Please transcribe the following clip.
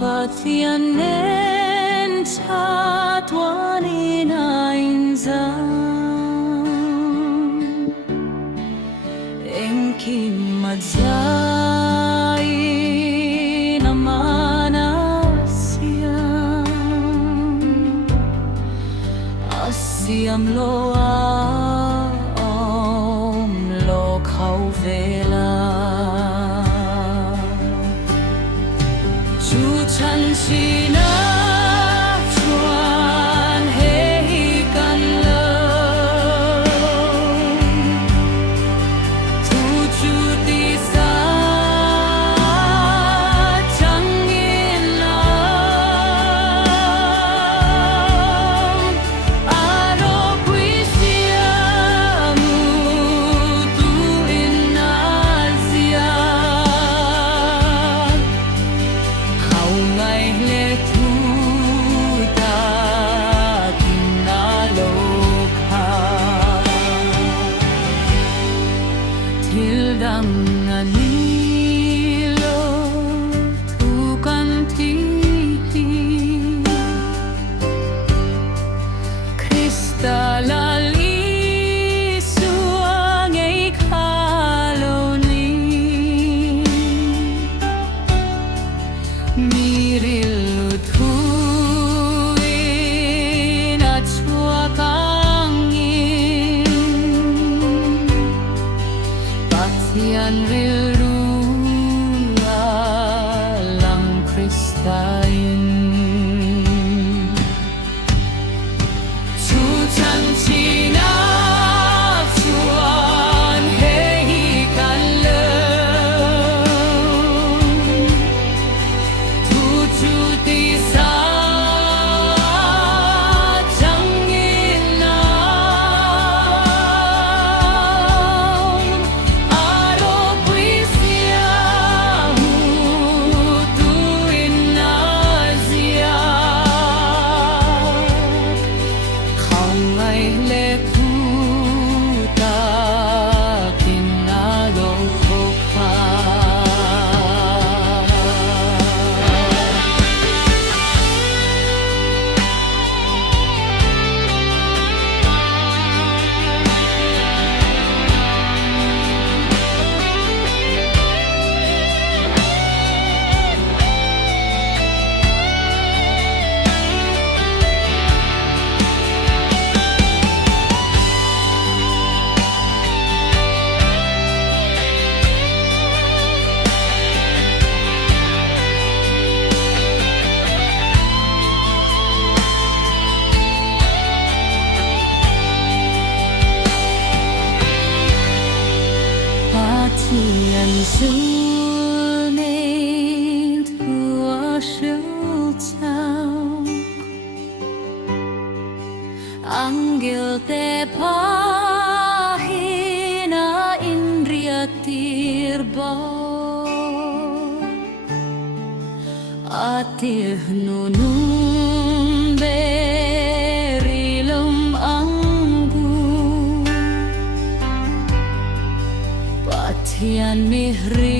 Patianen Tatwanin einsam Enki madzai naman Asiam loam lo khau vela Chu chan chi na chuan hei kan lo Tu chu ti sa chang in la Aro pui sia mu tu in Asia Khau ngai le thu ta kin na lo kha Thil dang ani lo thu kan ti Krista la li suang ei kha lo ni Miril thuin a chua kangin Pathian ril rua lang Kristain Chu chan chi na chuan hei kan lo Tu chu ti sa chang in na Aro pui sia mu tu in Asia Khau ngai le thu ta kin na lo kha Patian su nei thua siêu chao Angel te pahina indria tirba Atir nunun berilum anggu Patian mihri